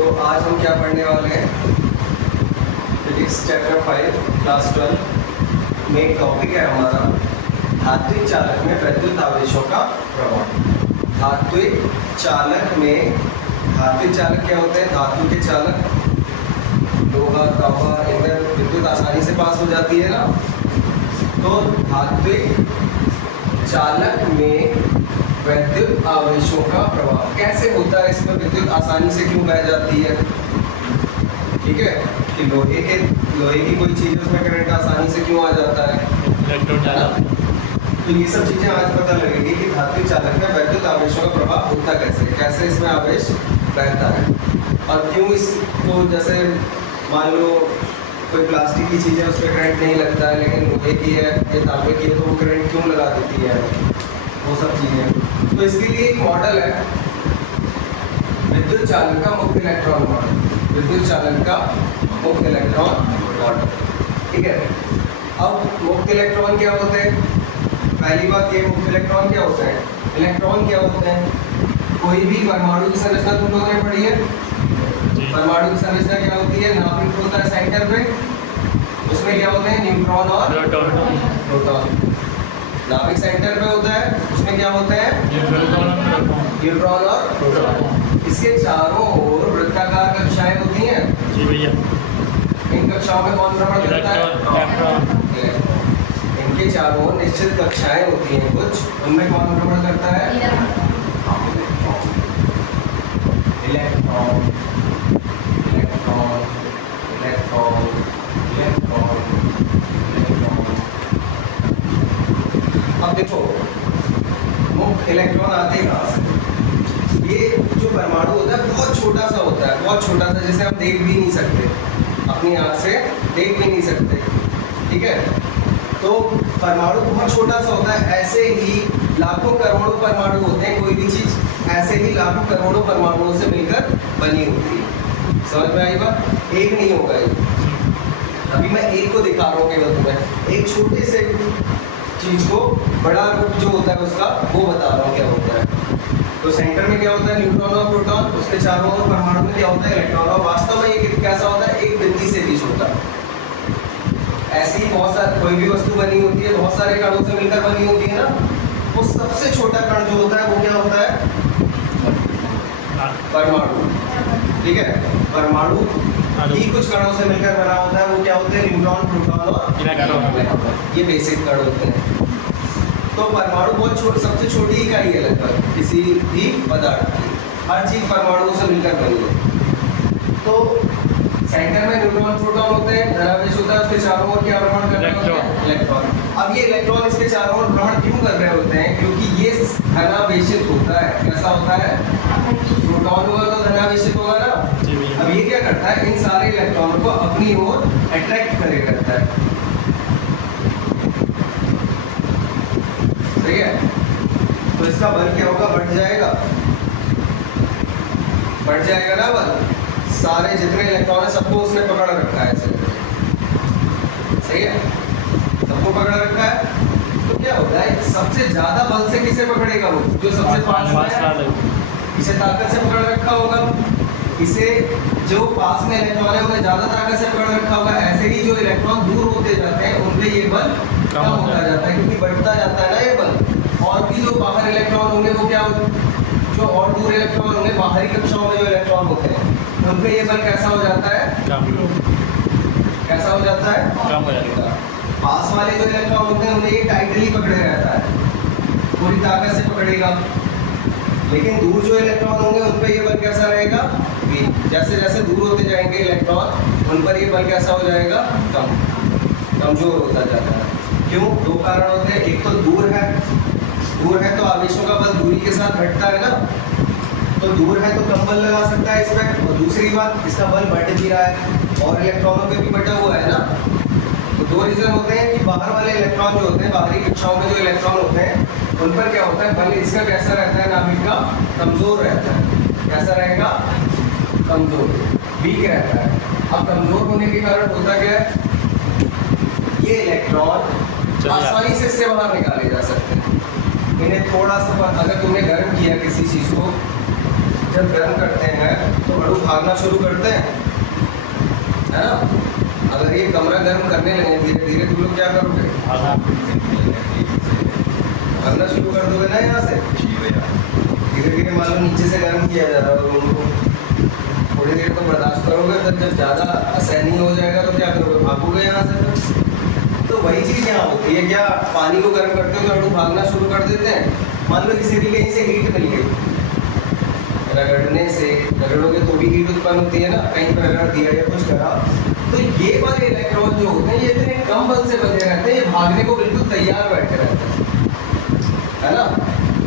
तो आज हम क्या पढ़ने वाले हैं, फिजिक्स चैप्टर 5 क्लास 12 में एक टॉपिक है हमारा धात्विक चालक में विद्युत आवेशों का प्रभाव। धात्विक चालक में, धात्विक चालक क्या होते हैं? धातु के चालक, लोहा तांबा, इनमें विद्युत आसानी से पास हो जाती है ना। तो धात्विक चालक में विद्युत आवेशों का प्रभाव कैसे होता है, इसमें विद्युत आसानी से क्यों बह जाती है? ठीक है, कि लोहे की कोई चीज़ है उसमें करंट आसानी से क्यों आ जाता है? तो ये सब चीज़ें आज पता लगेगी कि धात्विक चालक में विद्युत आवेशों का प्रभाव होता कैसे इसमें आवेश बहता है और क्यों इसको, जैसे मान लो कोई प्लास्टिक की चीज़ है उसमें करंट नहीं लगता है, लेकिन लोहे की है या तांबे की है तो वो करंट क्यों लगा देती है, वो सब चीज़ें। तो इसके लिए एक मॉडल है विद्युत चालक का मुक्त इलेक्ट्रॉन मॉडल, विद्युत चालक का मुक्त इलेक्ट्रॉन मॉडल। ठीक है, अब मुक्त इलेक्ट्रॉन क्या होते हैं? पहली बात ये, मुक्त इलेक्ट्रॉन क्या होते हैं? इलेक्ट्रॉन क्या होते हैं? कोई भी परमाणु की संरचना तुम लोगों ने पढ़ी है। परमाणु की संरचना क्या होती है? नाभिक होता है सेंटर पे, उसमें क्या होते हैं? न्यूट्रॉन और प्रोटॉन। नाभिक सेंटर पे होता है, उसमें क्या होते हैं? न्यूट्रॉन और प्रोटॉन। इसके चारों ओर वृत्ताकार कक्षाएं होती हैं। जी भैया। इन कक्षाओं में कौन भ्रमण करता है? इनके चारों ओर निश्चित कक्षाएं होती हैं कुछ, उनमें कौन भ्रमण करता है? Electron, electron, electron, electron, electron. अब देखो, मुक्त इलेक्ट्रॉन आते कहाँ से? ये जो परमाणु होता है बहुत छोटा सा होता है, बहुत छोटा सा, जिसे हम देख भी नहीं सकते, अपनी आँख से देख भी नहीं सकते। ठीक है, तो परमाणु बहुत छोटा सा होता है। ऐसे ही लाखों करोड़ों परमाणु होते हैं, कोई भी चीज़ ऐसे ही लाखों करोड़ों परमाणुओं से मिलकर बनी होती है। समझ में आई बात? एक नहीं होगा ये। अभी मैं एक को दिखा रहा हूँ केवल तुम्हें, एक छोटे से चीज को बड़ा रूप जो होता है उसका, वो बता रहा हूँ क्या होता है। तो सेंटर में क्या होता है? न्यूट्रॉन और प्रोटॉन, उसके चारों ओर परमाणु में क्या होता है? इलेक्ट्रॉन। और वास्तव में ये कैसा होता है? एक बिंदी से भी छोटा। ऐसी बहुत सारी कोई भी वस्तु बनी होती है, बहुत सारे कणों से मिलकर बनी होती है ना। वो सबसे छोटा कण जो होता है वो क्या होता है? परमाणु। ठीक है, परमाणु ही कुछ कणों से मिलकर बना होता है, वो क्या होते हैं? न्यूट्रॉन, प्रोटॉन और इलेक्ट्रॉन। ये बेसिक कण होते हैं। तो परमाणु बहुत सबसे छोटी इकाई है लगभग किसी भी पदार्थ की, हर चीज परमाणुओं से मिलकर बनी है। तो सेंटर में न्यूट्रॉन, प्रोटॉन होते हैं, धनावेश होता है, उसके चारों ओर क्या भ्रमण कर रहे होते हैं? इलेक्ट्रॉन। अब ये इलेक्ट्रॉन इसके चारों ओर भ्रमण क्यों कर रहे होते हैं? क्योंकि ये धनावेशित होता है। कैसा होता है? प्रोटॉन होगा तो धनावेशित होगा ना। अब ये क्या करता है? इन सारे इलेक्ट्रॉनों को अपनी ओर अट्रैक्ट करे करता है। सही है, तो इसका बल क्या होगा? बढ़ जाएगा, बढ़ जाएगा ना बल। सारे जितने इलेक्ट्रॉन है सबको उसने पकड़ रखा है ऐसे। सही है, सबको पकड़ रखा है। तो क्या होता है? सबसे ज्यादा बल से किसे पकड़ेगा? वो जो सबसे पास में है, इसे ताकत से पकड़ रखा होगा। इसे जो पास में इलेक्ट्रॉन है उन्हें ज्यादा ताकत से पकड़ रखा होगा। ऐसे ही जो इलेक्ट्रॉन दूर होते जाते हैं उन पे ये बल कम होता जाता है, क्योंकि बढ़ता जाता है ना ये बल। और भी जो बाहर इलेक्ट्रॉन होंगे वो क्या, जो और दूर इलेक्ट्रॉन होंगे, बाहरी कक्षाओं में जो इलेक्ट्रॉन होते हैं उन पे ये बल कैसा हो जाता है? कैसा हो जाता है? कम हो जाता है। पास वाले जो इलेक्ट्रॉन होते हैं उन्हें ये टाइटली पकड़े रहता है, पूरी ताकत से पकड़ेगा। लेकिन दूर जो इलेक्ट्रॉन होंगे उन पे ये बल कैसा रहेगा? जैसे जैसे दूर होते जाएंगे इलेक्ट्रॉन उन पर ये बल कैसा हो जाएगा? कमजोर होता जाता है। क्यों? दो कारण होते हैं। एक तो दूर है तो आवेशों का बल दूरी के साथ घटता है ना, तो दूर है तो कम बल लगा सकता है इसमें। और दूसरी बात, इसका बल बढ़ भी रहा है और इलेक्ट्रॉनों पे भी बटा हुआ है ना। तो दो रीजन होते हैं कि बाहर वाले इलेक्ट्रॉन जो होते हैं, बाहरी कक्षाओं में जो इलेक्ट्रॉन होते हैं उन पर क्या होता है? बल इसका कैसा रहता है? नाभिक का कमजोर रहता है। कैसा रहेगा? कमजोर, वीक रहता है। अब कमजोर होने के कारण होता क्या है? ये इलेक्ट्रॉन आसानी से इससे बाहर निकाले जा सकते हैं। इन्हें थोड़ा सा, अगर तुमने गर्म किया किसी चीज़ को, जब गर्म करते हैं तो अणु भागना शुरू करते हैं, है ना। अगर ये कमरा गर्म करने लगे धीरे धीरे तो लोग क्या करोगे, भागना शुरू कर दोगे ना यहाँ से। धीरे धीरे मान लो नीचे से गर्म किया जा रहा है रूम को, थोड़ी देर तो बर्दाश्त करोगे, फिर जब ज़्यादा असहनीय हो जाएगा तो क्या करोगे, भागोगे यहाँ से। तो वही चीज़ यहाँ होती है, क्या पानी को गर्म करते हो तो अणु भागना शुरू कर देते हैं। मान लो किसी भी कहीं से हीट मिल गई, रगड़ने से रगड़ोगे तो भी हीट उत्पन्न होती है ना, कहीं पर रगड़ दिया या कुछ करा, तो ये वाले इलेक्ट्रॉन जो होते हैं ये इतने कम बल से बने रहते हैं, ये भागने को बिल्कुल तैयार बैठे रहते हैं, है ना।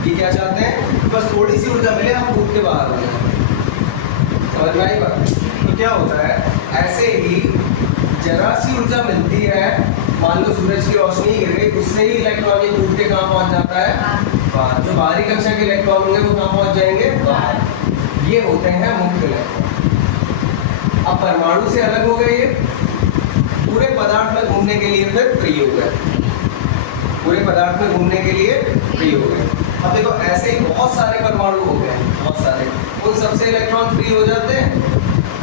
ये क्या चाहते हैं, बस थोड़ी सी ऊर्जा मिले हम कूद के बाहर हो जाए। समझ में आई बात। तो क्या होता है, ऐसे ही जरा सी ऊर्जा मिलती है, मान लो सूरज की रोशनी गिर गई, उससे ही इलेक्ट्रॉन ये कूद के कहाँ पहुंच जाता है, बाहर। जो बाहरी कक्षा के इलेक्ट्रॉन होंगे वो कहाँ पहुंच जाएंगे, बाहर। ये होते हैं मुक्त इलेक्ट्रॉन। अब परमाणु से अलग हो गए, ये पूरे पदार्थ में घूमने के लिए फिर फ्री हो गए, पूरे पदार्थ में घूमने के लिए फ्री हो गए। अब देखो ऐसे ही बहुत सारे परमाणु हो गए, बहुत सारे, उन सबसे इलेक्ट्रॉन फ्री हो जाते हैं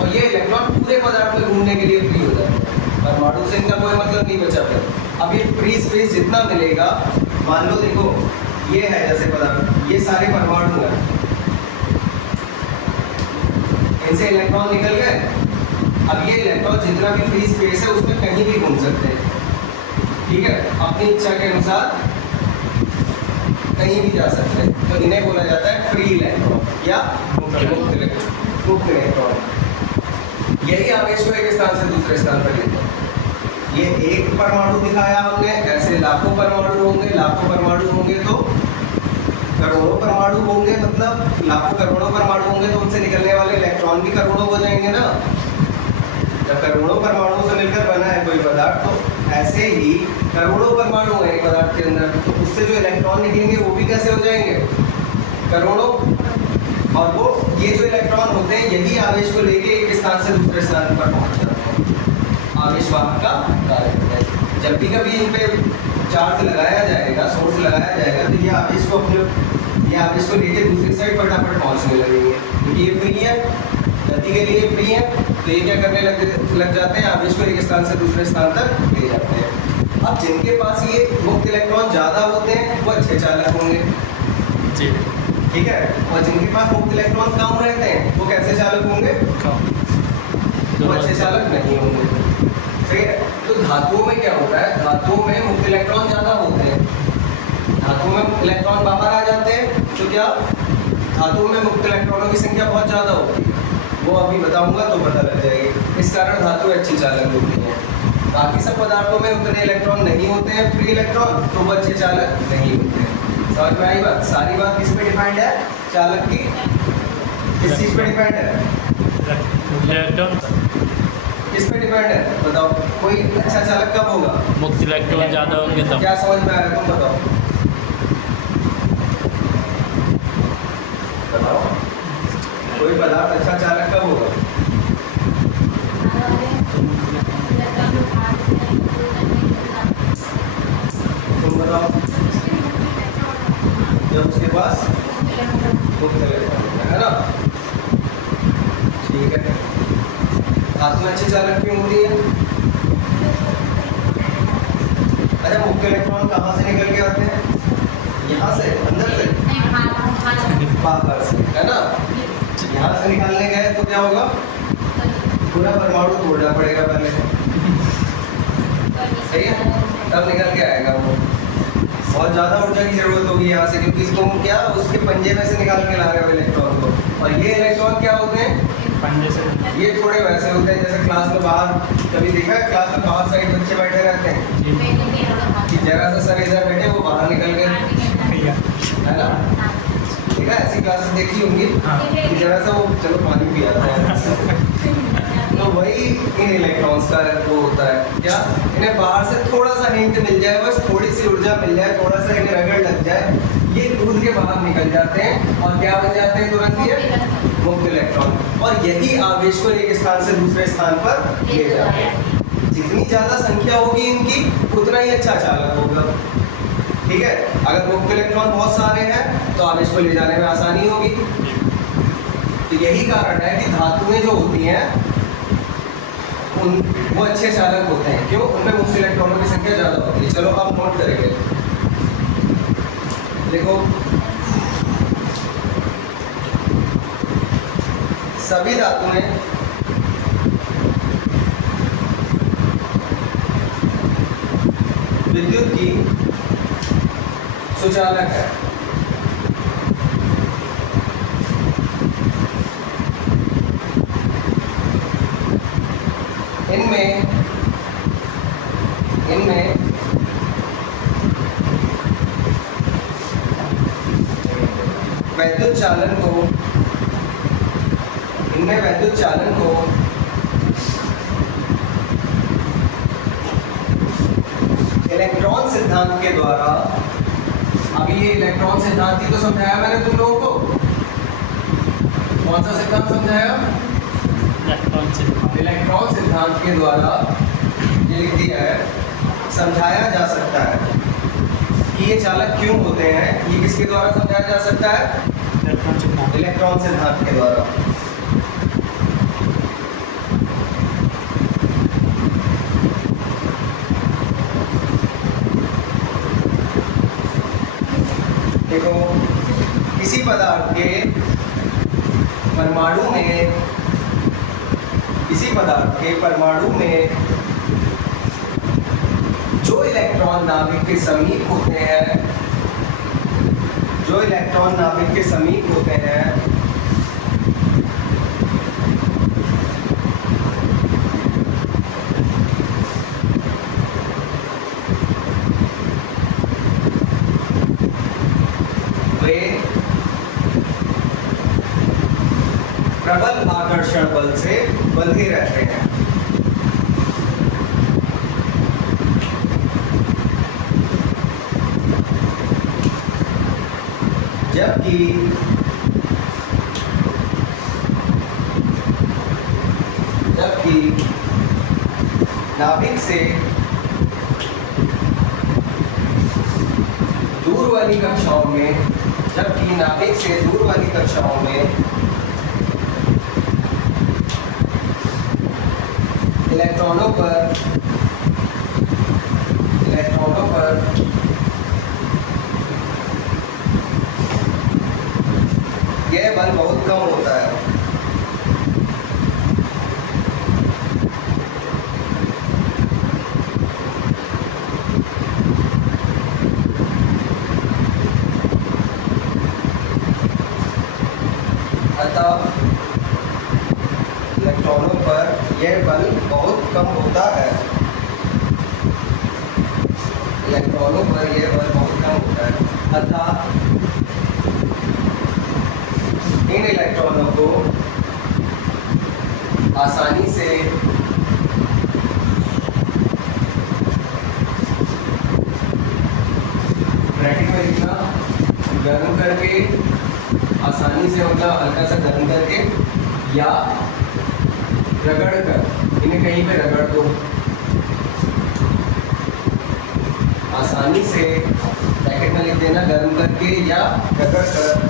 और ये इलेक्ट्रॉन पूरे पदार्थ में घूमने के लिए फ्री हो जाते हैं। परमाणु से इनका कोई मतलब नहीं बचा फिर। अब ये फ्री स्पेस जितना मिलेगा, मान लो देखो ये है जैसे पदार्थ, ये सारे परमाणु हैं, इनसे इलेक्ट्रॉन निकल गए। अब ये इलेक्ट्रॉन जितना भी फ्री स्पेस है उसमें कहीं भी घूम सकते हैं, ठीक है, अपनी इच्छा के अनुसार कहीं भी जा सकते हैं। तो इन्हें बोला जाता है फ्री इलेक्ट्रॉन या मुक्त इलेक्ट्रॉन। यही आवेश को एक स्थान से दूसरे स्थान पर लेते हैं। ये एक परमाणु दिखाया हमने, ऐसे लाखों परमाणु होंगे, लाखों परमाणु होंगे तो करोड़ों परमाणु होंगे, मतलब लाखों करोड़ों परमाणु होंगे तो उनसे निकलने वाले इलेक्ट्रॉन भी करोड़ों हो जाएंगे ना। जब करोड़ों परमाणुओं से मिलकर बना है कोई पदार्थ, तो ऐसे ही करोड़ों परमाणु है एक पदार्थ के अंदर, तो उससे जो इलेक्ट्रॉन निकलेंगे वो भी कैसे हो जाएंगे, करोड़ों। और वो ये जो इलेक्ट्रॉन होते हैं यही आवेश को लेके एक स्थान से दूसरे स्थान पर पहुंच जाते हैं। आवेश वाहक का कार्य होता है। जब भी कभी इन पे चार्ज लगाया जाएगा, सोर्स लगाया जाएगा, तो ये आवेश को लेके दूसरी साइड फटाफट पहुंचने लगेंगे, क्योंकि ये फ्री है, गति के लिए फ्री है। तो ये क्या करने लग जाते हैं, आवेश को एक स्थान से दूसरे स्थान तक ले जाते हैं। अब जिनके पास ये मुक्त इलेक्ट्रॉन ज़्यादा होते हैं वो अच्छे चालक होंगे, ठीक है, और जिनके पास मुक्त इलेक्ट्रॉन कम रहते हैं वो कैसे चालक होंगे, वो अच्छे चालक नहीं होंगे, सही है। तो धातुओं में क्या होता है, धातुओं में मुक्त इलेक्ट्रॉन ज़्यादा होते हैं, धातुओं में इलेक्ट्रॉन बाहर आ जाते हैं, तो क्या धातुओं में मुक्त इलेक्ट्रॉनों की संख्या बहुत ज़्यादा होती है, वो अभी बताऊंगा तो पता लग जाएगी। इस कारण धातु अच्छी चालक होती है। बाकी सब पदार्थों में उतने इलेक्ट्रॉन नहीं होते हैं फ्री इलेक्ट्रॉन, तो वो अच्छे चालक नहीं होते हैं। समझ में आई बात। सारी बात किस पे डिपेंड है, चालक की किस चीज़ पे डिपेंड है, इलेक्ट्रॉन किस पे डिपेंड है, बताओ। कोई अच्छा चालक कब होगा, मुक्त इलेक्ट्रॉन ज़्यादा होंगे तब। क्या समझ में आया, तुम बताओ, बताओ कोई पदार्थ अच्छा चालक कब होगा, तुम बताओ। जब उसके पास मुक्त इलेक्ट्रॉन है ना, ठीक है। धातु अच्छी चालक क्यों होती है, अच्छा मुक्त इलेक्ट्रॉन कहाँ से निकल के आते हैं, यहाँ से, अंदर से, बाहर से, है ना। यहाँ से निकालने गए तो क्या होगा, पूरा परमाणु तोड़ना पड़ेगा पहले, सही है, तब निकल के आएगा वो। बहुत ज़्यादा ऊर्जा की जरूरत होगी यहाँ से, क्योंकि तुम क्या उसके पंजे में से निकाल के ला रहे हो इलेक्ट्रॉन को। और ये इलेक्ट्रॉन क्या होते हैं, पंजे से, ये थोड़े वैसे होते हैं जैसे क्लास में बाहर, कभी देखा है क्लास में बाहर साइड बच्चे बैठे रहते हैं कि जगह से सर इधर बैठे वो बाहर निकल गए, है ना। ठीक है, ऐसी क्लासेस देखी होंगी कि जरा सा वो चलो पानी पी आता है। तो वही इन इलेक्ट्रॉन्स का वो होता है, क्या इन्हें बाहर से थोड़ा सा हिंट मिल जाए, बस थोड़ी सी ऊर्जा मिल जाए, थोड़ा सा इन्हें रगड़ लग जाए, ये कूद के बाहर निकल जाते हैं और क्या बन जाते हैं तुरंत, ये मुक्त इलेक्ट्रॉन। और यही आवेश को एक स्थान से दूसरे स्थान पर ले जाते हैं। जितनी ज़्यादा संख्या होगी इनकी उतना ही अच्छा चालक होगा, ठीक है। अगर मुक्त इलेक्ट्रॉन बहुत सारे हैं तो आवेश को ले जाने में आसानी होगी, तो यही कारण है कि धातुएं जो होती हैं वो अच्छे चालक होते हैं। क्यों? उनमें मुक्त इलेक्ट्रॉनों की संख्या ज़्यादा होती है। चलो अब नोट करेंगे, देखो सभी धातुएं विद्युत की सुचालक है। इनमें वैद्युत चालन को इलेक्ट्रॉन सिद्धांत के द्वारा, अभी ये इलेक्ट्रॉन सिद्धांत ही तो समझाया मैंने तुम लोगों को। कौन सा सिद्धांत समझाया? इलेक्ट्रॉन सिद्धांत के द्वारा ये लिख दिया है, समझाया जा सकता है कि ये चालक क्यों होते हैं। ये किसके द्वारा समझाया जा सकता है? इलेक्ट्रॉन सिद्धांत के द्वारा। देखो किसी पदार्थ के परमाणु में जो इलेक्ट्रॉन नाभिक के समीप होते हैं वे प्रबल आकर्षण बल से बंधे रहते हैं। जबकि नाभिक से दूर वाली कक्षाओं में इलेक्ट्रॉनों पर यह बल बहुत कम होता है। अतः इलेक्ट्रॉनों पर यह बल बहुत कम होता है। अतः इन इलेक्ट्रॉनों को आसानी से ब्रैकेट में लिखना, गर्म करके, आसानी से मतलब हल्का सा गर्म करके या रगड़ कर, इन्हें कहीं पे रगड़ दो, आसानी से ब्रैकेट में लिख देना, गर्म करके या रगड़ कर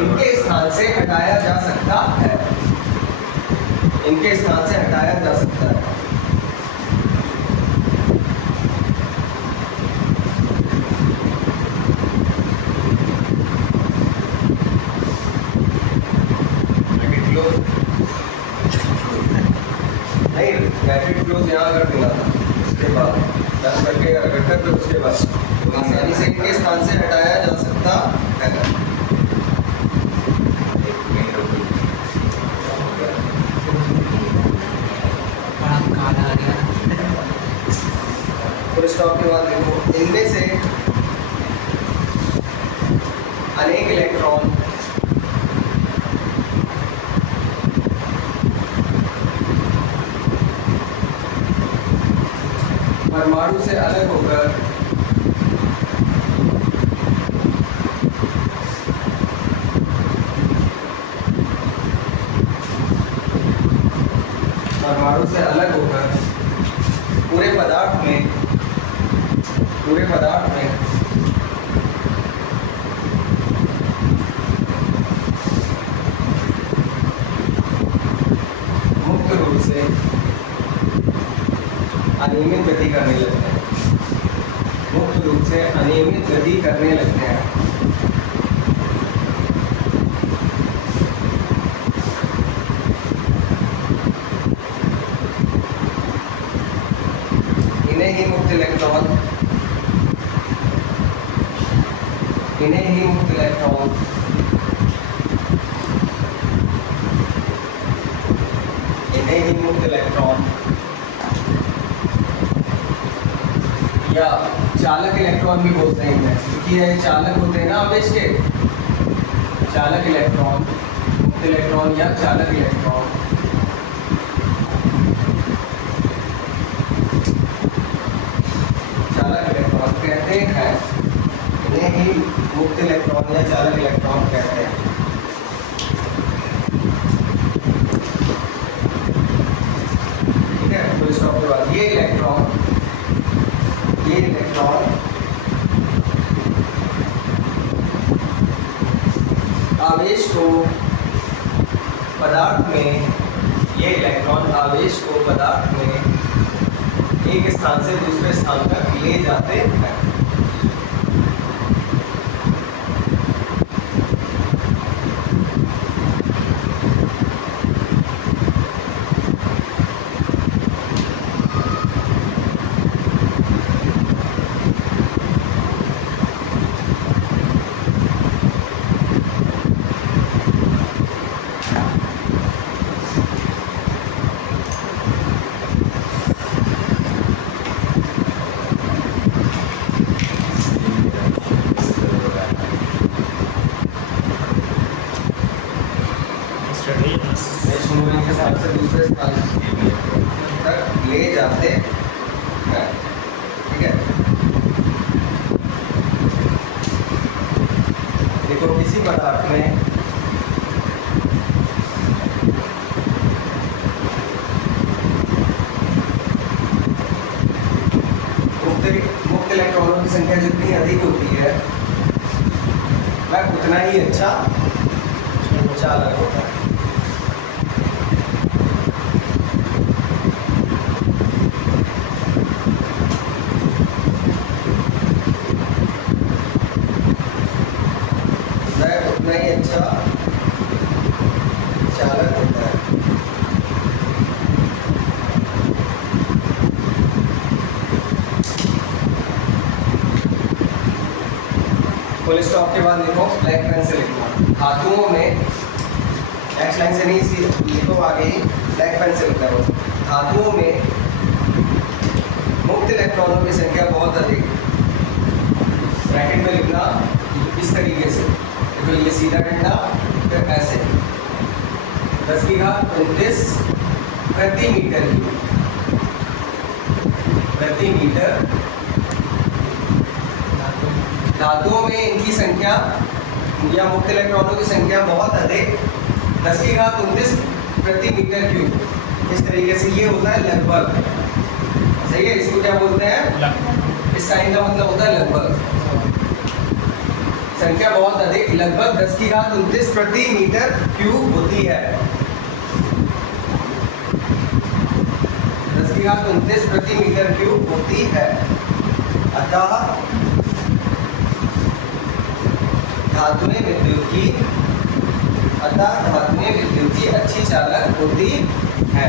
इनके स्थान से हटाया जा सकता है। नहीं, ब्रैकेट क्लोज यहाँ कर देना था, उसके बाद गर्म करके या रगड़ कर, उसके बाद आसानी से इनके स्थान से हटाया जा सकता है। फुल स्टॉप के बाद देखो, इनमें से अनेक इलेक्ट्रॉन परमाणु से अलग होकर पूरे पदार्थ में रूप से अनियमित गति करने लगते हैं, मुक्त रूप से अनियमित गति करने लगते हैं। इन्हें ही मुक्त इलेक्ट्रॉन इन्हें ही मुक्त इलेक्ट्रॉन इन्हें ही मुक्त इलेक्ट्रॉन या चालक इलेक्ट्रॉन भी बोलते हैं इन्हें, क्योंकि ये चालक होते हैं ना आवेश के। चालक इलेक्ट्रॉन, मुक्त इलेक्ट्रॉन या चालक इलेक्ट्रॉन। चालक इलेक्ट्रॉन कहते हैं, इन्हें ही मुक्त इलेक्ट्रॉन या चालक इलेक्ट्रॉन कहते हैं। ठीक है, फुल स्टॉप के बाद ये इलेक्ट्रॉन आवेश को पदार्थ में, ये इलेक्ट्रॉन आवेश को पदार्थ में एक स्थान से दूसरे स्थान तक ले जाते हैं। के स्थान से दूसरे स्थान तक ले जाते हैं। ठीक है, देखो किसी पदार्थ में मुक्त इलेक्ट्रॉनों की संख्या जितनी अधिक होती है वह उतना ही अच्छा चालक होता है। वह उतना ही अच्छा चालक होता है। फुल स्टॉप के बाद लिखो ब्लैक पेन से लिखना। धातुओं में नेक्स्ट लाइन से नहीं, सी लिखो आगे ही ब्लैक पेन से लिखना। धातुओं में मुक्त इलेक्ट्रॉनों की संख्या बहुत अधिक, ब्रैकेट में लिखना इस तरीके से, तो ये सीधा डंडा फिर ऐसे 10⁻29 प्रति मीटर क्यूब, प्रति मीटर। धातुओं में इनकी संख्या या मुक्त इलेक्ट्रॉनों की संख्या बहुत अधिक, 10⁻29 प्रति मीटर क्यूब। इस तरीके से ये होता है लगभग, सही है। इसको क्या बोलते हैं? इस साइन का मतलब होता है लगभग। संख्या बहुत अधिक, लगभग 10⁻29 प्रति मीटर क्यूब होती है। 10⁻29 प्रति मीटर क्यूब होती है। अतः धातुएं विद्युत की अच्छी चालक होती है।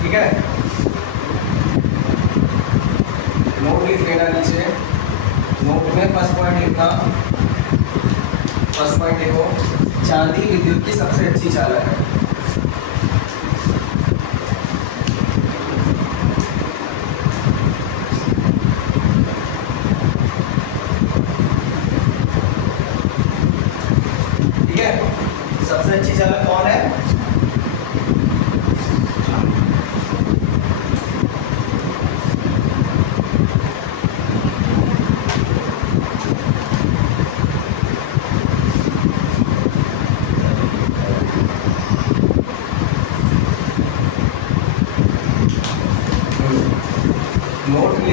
ठीक है, नोट लिख लेना नीचे। नोट में फर्स्ट पॉइंट लिखना, फर्स्ट पॉइंट लिखो, चांदी विद्युत की सबसे अच्छी चालक है। ठीक है, सबसे अच्छी चालक कौन है?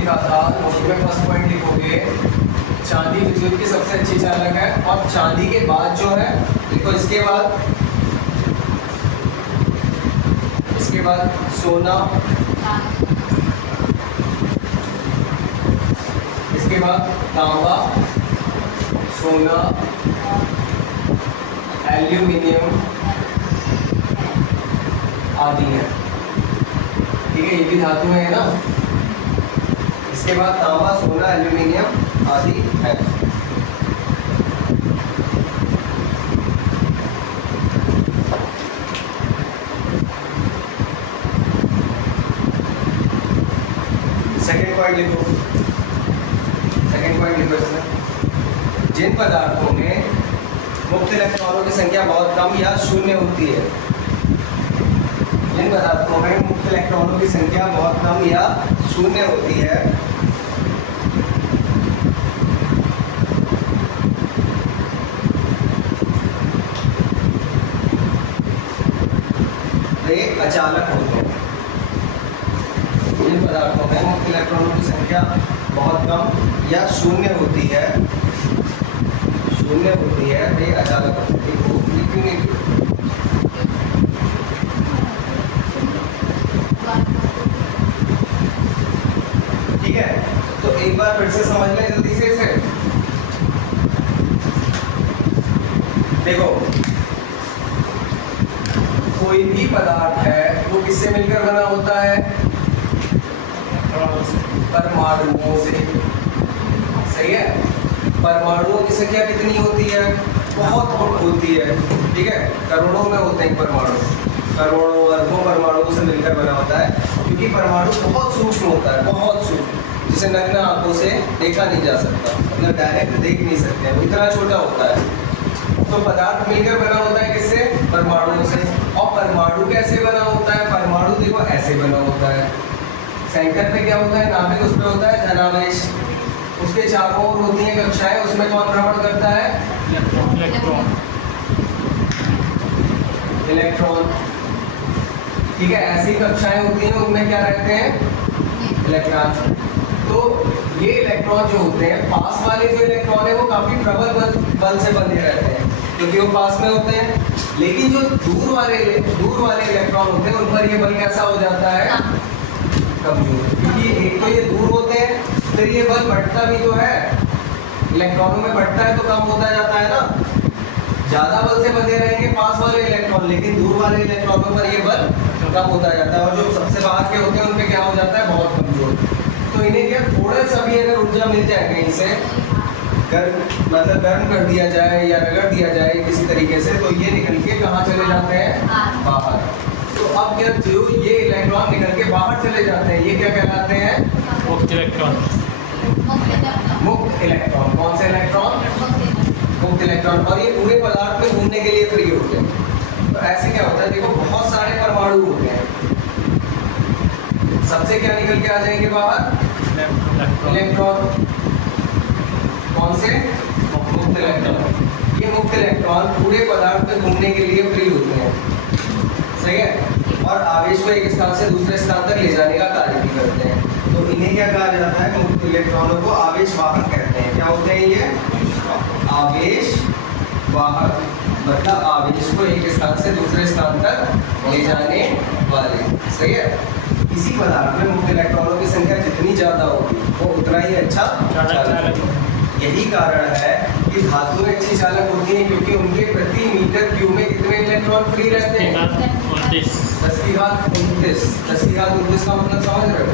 लिखा था, नोट में फर्स्ट पॉइंट लिखोगे, चांदी विद्युत की सबसे अच्छी चालक है। और चांदी के बाद जो है, देखो इसके बाद सोना, इसके बाद तांबा, सोना, एल्यूमिनियम आदि है। ठीक है, ये भी धातु है ना। इसके बाद तांबा, सोना, एल्यूमिनियम आदि है। सेकेंड पॉइंट लिखो इसमें, जिन पदार्थों में मुक्त इलेक्ट्रॉनों की संख्या बहुत कम या शून्य होती है, जिन पदार्थों में मुक्त इलेक्ट्रॉनों की संख्या बहुत कम या शून्य होती है, तो ये अचालक होते हैं। जिन पदार्थों में मुक्त इलेक्ट्रॉनों की संख्या बहुत कम या शून्य होती है, वे अचालक होते हैं। क्यों नहीं? ठीक है, तो एक बार फिर से समझ लें जल्दी से इसे। देखो, कोई भी पदार्थ है वो किससे मिलकर बना होता है? परमाणुओं से। सही है, परमाणुओं की संख्या कितनी होती है? बहुत होती है। ठीक है, करोड़ों में होते हैं परमाणु, करोड़ों अरबों परमाणुओं से मिलकर बना होता है। क्योंकि परमाणु बहुत सूक्ष्म होता है, बहुत सूक्ष्म, जिसे नग्न आंखों से देखा नहीं जा सकता, मतलब डायरेक्ट देख नहीं सकते, वो इतना छोटा होता है। तो पदार्थ मिलकर बना होता है किससे? परमाणुओं से। और परमाणु कैसे बना होता है? परमाणु देखो ऐसे बना होता है। सेंटर पे क्या होता है? नाभिक, उस पे होता है धनावेश, उसके चारों ओर होती हैं कक्षाएं, उसमें कौन भ्रमण करता है? इलेक्ट्रॉन। ठीक है, ऐसी कक्षाएं होती हैं, उनमें क्या रहते हैं? इलेक्ट्रॉन। तो ये इलेक्ट्रॉन जो होते हैं, पास वाले जो इलेक्ट्रॉन है वो काफी प्रबल बल से बंधे रहते हैं, क्योंकि वो पास में होते हैं। लेकिन जो दूर वाले इलेक्ट्रॉन होते हैं, उन पर ये बल कैसा हो जाता है? कमजोर। क्योंकि एक तो ये दूर होते हैं, फिर ये बल बढ़ता भी तो है, इलेक्ट्रॉनों में बढ़ता है तो कम होता जाता है ना। ज्यादा बल से बंधे रहेंगे पास वाले इलेक्ट्रॉन, लेकिन दूर वाले इलेक्ट्रॉनों पर ये बल कम होता जाता है। और जो सबसे बाहर के होते हैं उन पे क्या हो जाता है? बहुत कमजोर। तो इन्हें क्या थोड़ा सा भी अगर ऊर्जा मिल जाए कहीं से, गर्म कर दिया जाए या रगड़ दिया जाए किसी तरीके से, तो ये निकल के कहाँ चले जाते हैं? बाहर। तो अब क्या, जो ये इलेक्ट्रॉन निकल के बाहर चले जाते हैं, ये क्या कहलाते हैं? मुक्त इलेक्ट्रॉन। मुक्त इलेक्ट्रॉन। कौन से इलेक्ट्रॉन? मुक्त इलेक्ट्रॉन। और ये पूरे पदार्थ में घूमने के लिए फ्री होते हैं। तो ऐसे क्या होता है, देखो बहुत सारे परमाणु होते हैं, सबसे क्या निकल के आ जाएंगे बाहर? इलेक्ट्रॉन। कौन से? मुक्त इलेक्ट्रॉन। ये मुक्त इलेक्ट्रॉन पूरे पदार्थ में घूमने के लिए फ्री होते हैं। सही है, और आवेश को एक स्थान से दूसरे स्थान तक ले जाने का कार्य भी करते हैं। तो इन्हें क्या कहा जाता है? मुक्त इलेक्ट्रॉनों को आवेश वाहक कहते हैं। क्या होते हैं ये? आवेश वाहक, मतलब आवेश को एक स्थान से दूसरे स्थान तक ले जाने वाले। सही है, इसी पदार्थ में मुक्त इलेक्ट्रॉनों की संख्या जितनी ज्यादा होगी वो उतना ही अच्छा चालक। यही कारण है कि धातुएं अच्छी चालक होती हैं, क्योंकि उनके प्रति मीटर क्यूब में कितने इलेक्ट्रॉन फ्री रहते हैं? 10 की घात 29। 10 की घात 29 का मतलब समझ रहे हो?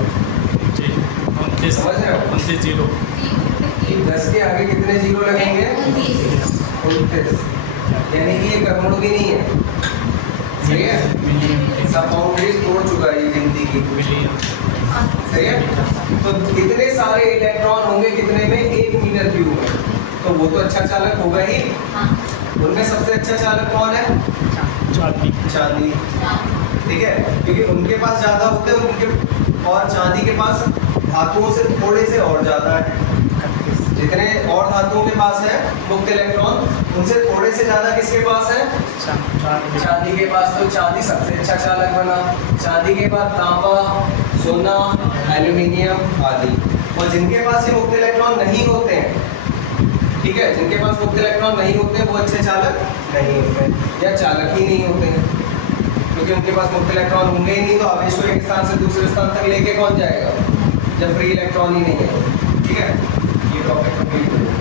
समझ रहे हो? 29 जीरो। 10 के आगे कितने जीरो लगेंगे? 29। यानी कि ये करोड़ भी नहीं है। सही है, सब बाउंड्रीज तोड़ चुका है ये गिनती की। सही है, तो कितने सारे इलेक्ट्रॉन होंगे कितने में? 1 मीटर क्यूब में, तो वो तो अच्छा चालक होगा ही। उनमें सबसे अच्छा चालक कौन है? चांदी। ठीक है, क्योंकि उनके पास ज्यादा होते हैं, उनके और चांदी के पास धातुओं से थोड़े से और ज्यादा है। जितने और धातुओं के पास है मुक्त इलेक्ट्रॉन, उनसे थोड़े से ज्यादा किसके पास है? चांदी के पास। तो चांदी सबसे अच्छा चालक बना। चांदी के बाद तांबा, सोना, एल्यूमिनियम आदि। और जिनके पास ये मुक्त इलेक्ट्रॉन नहीं होते हैं, ठीक है, जिनके पास मुक्त इलेक्ट्रॉन नहीं होते हैं वो अच्छे चालक नहीं होते हैं या चालक ही नहीं होते हैं, क्योंकि उनके पास मुक्त इलेक्ट्रॉन होंगे ही नहीं, तो आवेश को एक स्थान से दूसरे स्थान तक लेके कौन जाएगा जब फ्री इलेक्ट्रॉन ही नहीं है। ठीक है, ये टॉपिक कंप्लीट हो गया।